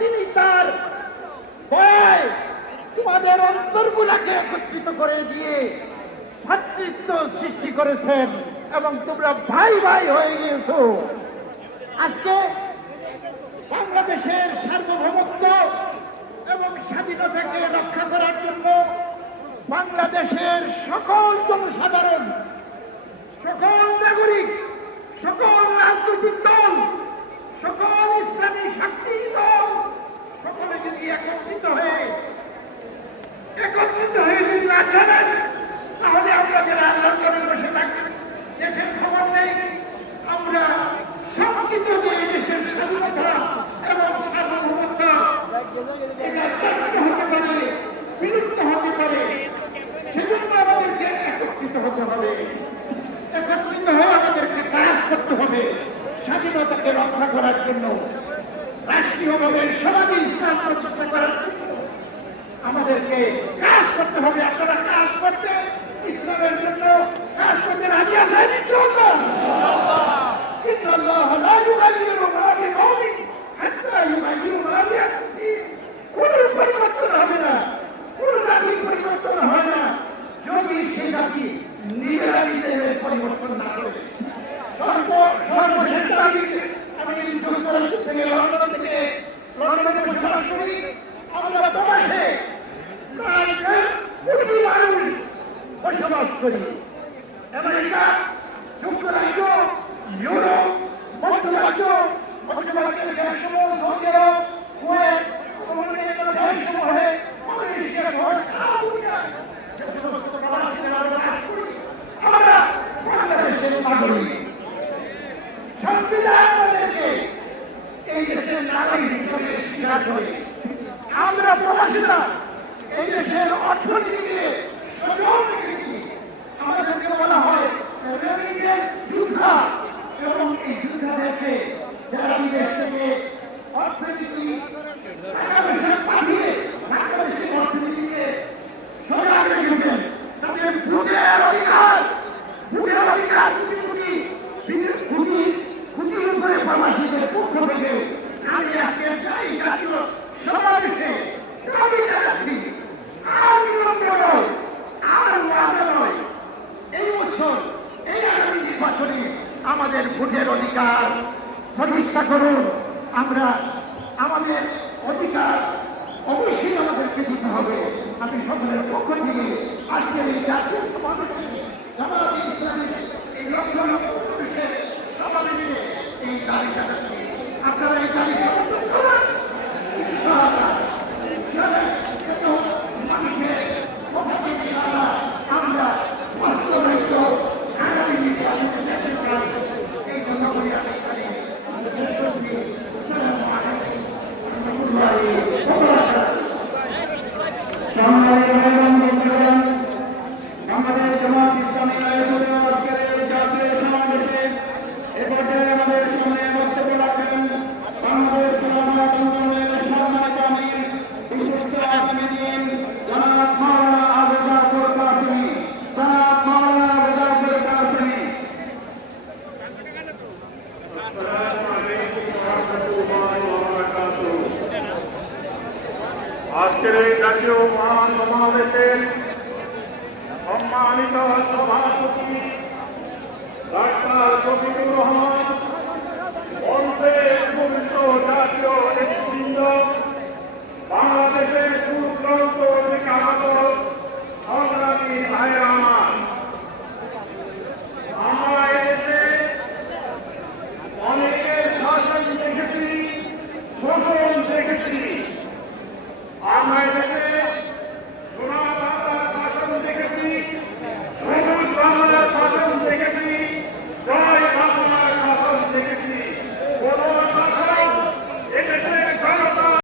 তিনি তার দয়ায় তোমাদের অন্তরগুলাকে একত্রিত করে দিয়ে ভাতৃত্ব সৃষ্টি করেছেন এবং তোমরা ভাই ভাই হয়ে গিয়েছো। আজকে বাংলাদেশের সার্বভৌমত্ব এবং স্বাধীনতাকে রক্ষা করার জন্য বাংলাদেশের সকল জনসাধারণ, সকল নাগরিক, সকল রাজনৈতিক দল সকল ইসলামী শক্তি দল সকলে যদি একত্রিত হয়ে একত্রিত হয়ে যদি না জানেন তাহলে আমরা যারা আল্লাহ করে বসে থাকি দেশের খবর নেই। আমরা সংকিত যে দেশের স্বাধীনতা এবং ব্যর্থ হতে পারে, বিলুপ্ত হতে পারে, সেজন্য আমাদেরকে একত্রিত হতে হবে। একত্রিত হয়ে আমাদেরকে কাজ করতে হবে, স্বাধীনতাকে রক্ষা করার জন্য। রাষ্ট্রীয়ভাবে সমাজে ইসলাম প্রতিষ্ঠা করার আমাদেরকে করি। আমেরিকা, যুক্তরাষ্ট্র, ইউরোপ, মধ্যরাজ্য মধ্যরাজ্যের দেশসমূহ, সৌদি আরব, কুয়েত দেশসমূহে সমস্ত প্রবাসীরা আমরা বাংলাদেশের নাগরিক। সংবিধান আমাদেরকে। এই দেশের নাগরিক হিসেবে স্বীকার করে। আমরা প্রবাসীরা এই দেশের অর্থনীতিকে সজল রেখেছি আমাদেরকে বলা হয় রেমিটেন্স যোদ্ধা এবং এই যোদ্ধাদেরকে যারা বিদেশ থেকে অর্থনীতি টাকা পয়সা পাঠিয়ে বাংলাদেশের অর্থনীতিকে সজাগ রেখেছেন তাদের ভোটের অধিকার ভোটের অধিকার কোটি কোটি কোটির উপরে প্রবাসীদের পক্ষ থেকে আমি আজকে যাই জাতীয় সমাবেশে দাবি জানাচ্ছি আর বিলম্ব নয় আর ওয়াদা নয় এই বছর এই আগামী নির্বাচনে আমাদের ভোটের অধিকার প্রতিষ্ঠা করুন। আমরা আমাদের অধিকার অবশ্যই আমাদেরকে দিতে হবে। আমি সকলের পক্ষ থেকে আজকে এই জাতীয় সমাবেশে জামাত ইসলামের এই লক্ষ লক্ষ মানুষের সমাবেশে এই দাবি আজকের এই জাতীয় মহান সমাবেশের সম্মানিত সভাপতি ডাক্তার শফিকুর রহমান মঞ্চের জাতীয় নেতৃবৃন্দ, বাংলাদেশের দূরদূরান্ত থেকে আগত সংগ্রামী ভাইরা অনেকের শাসন দেখেছি, শোষণ দেখেছি